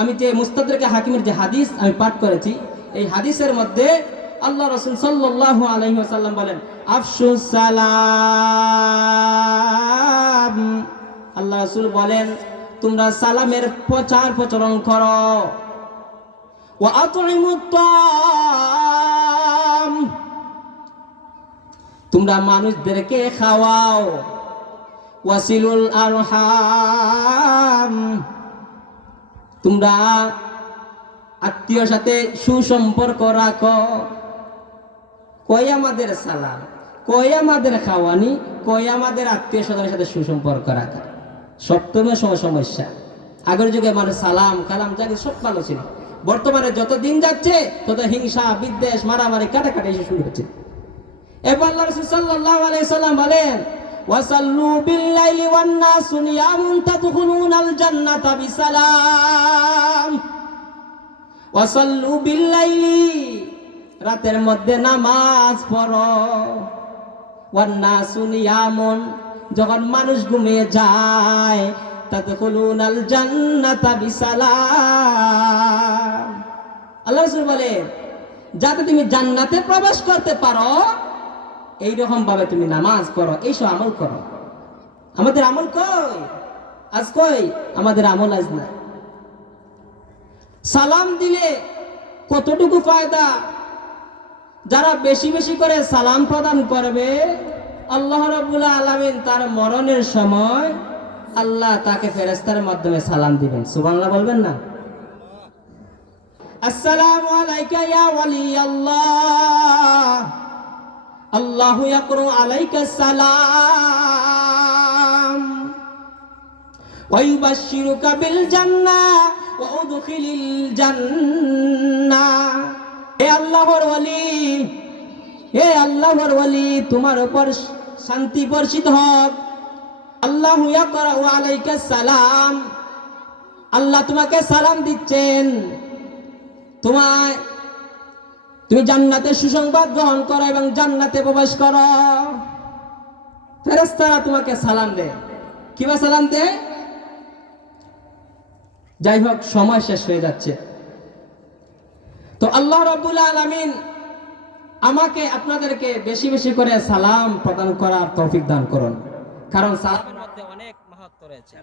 আমি যে মুস্তাদরিক হাকিমের যে হাদিস আমি পাঠ করেছি, এই হাদিসের মধ্যে আল্লাহ রসুল সাল্লাল্লাহু আলাইহি বলেন আফশুস সালাম। আল্লাহ রসুল বলেন, তোমরা সালামের প্রচার প্রচলন করো। তোমরা মানুষদেরকে খাওয়াও। ওয়াসিলুল আরহাম। তোমরা আত্মীয়র সাথে সুসম্পর্ক রাখো। কই আমাদের সালাম? কই আমাদের খাওয়ানি? কই আমাদের আত্মীয় স্বজনের সাথে সুসম্পর্ক রাখা? সপ্তমের সময় সমস্যা। আগের যুগে মানুষ সালাম, কালাম জানি সব ভালো ছিল। বর্তমানে যত দিন যাচ্ছে, তত হিংসা, বিদ্বেষ, মারামারি, কাটাকাটি এসে শুরু হচ্ছে। এবার আল্লাহ রাসূল সাল্লাল্লাহু আলাইহি সাল্লাম বলেন বিল্লাইলি ওয়ান নাসু নিয়ামুন তাদখুলুনাল জান্নাতা বিসালাম। ওয়াসাল্লু বিল্লাইলি, রাতের মধ্যে নামাজ পড়ো। নাসু নিয়ামুন, যখন মানুষ ঘুমিয়ে যায় তাদখুলুনাল জান্নাতা বিসালাম। আল্লাহ রাসূল বলেন যাতে তুমি জান্নাতে প্রবেশ করতে পারো এই রকম ভাবে তুমি নামাজ করো, এইসব আমল করো। আমাদের আমল কই? আজ কই? আমাদের আমল আজ না সালাম দিলে কতটুকু ফায়দা? যারা বেশি বেশি করে সালাম প্রদান করবে, আল্লাহ রাব্বুল আলামিন তার মরণের সময় আল্লাহ তাকে ফেরেস্তার মাধ্যমে সালাম দিবেন। সুবহানাল্লাহ বলবেন না? আসসালামু আলাইকা ইয়া ওয়ালি আল্লাহ আল্লাহু ইয়াকরু আলাইকা সালাম। ওয়া ইউবাশশিরুকা বিল জান্নাহ ওয়া উদখিলিল জান্নাহ হে আল্লাহর ওয়ালি, হে আল্লাহর ওয়ালি, তোমার উপর শান্তি বর্ষিত হোক। আল্লাহু ইয়াকরু আলাইকা সালাম। আল্লাহ তোমাকে সালাম দিচ্ছেন। তোমায় তুমি জান্নাতের সুসংবাদ গ্রহণ করো এবং জান্নাতে প্রবেশ করো। ফেরেস্তারা তোমাকে সালাম দেয়। কিবা সালাম দেয়? যাই হোক, সময় শেষ হয়ে যাচ্ছে। তো আল্লাহ রব্বুল আলামিন আমাকে আপনাদেরকে বেশি বেশি করে সালাম প্রদান করার তৌফিক দান করুন। কারণ সালামের মধ্যে অনেক মাহাত্ম রয়েছে।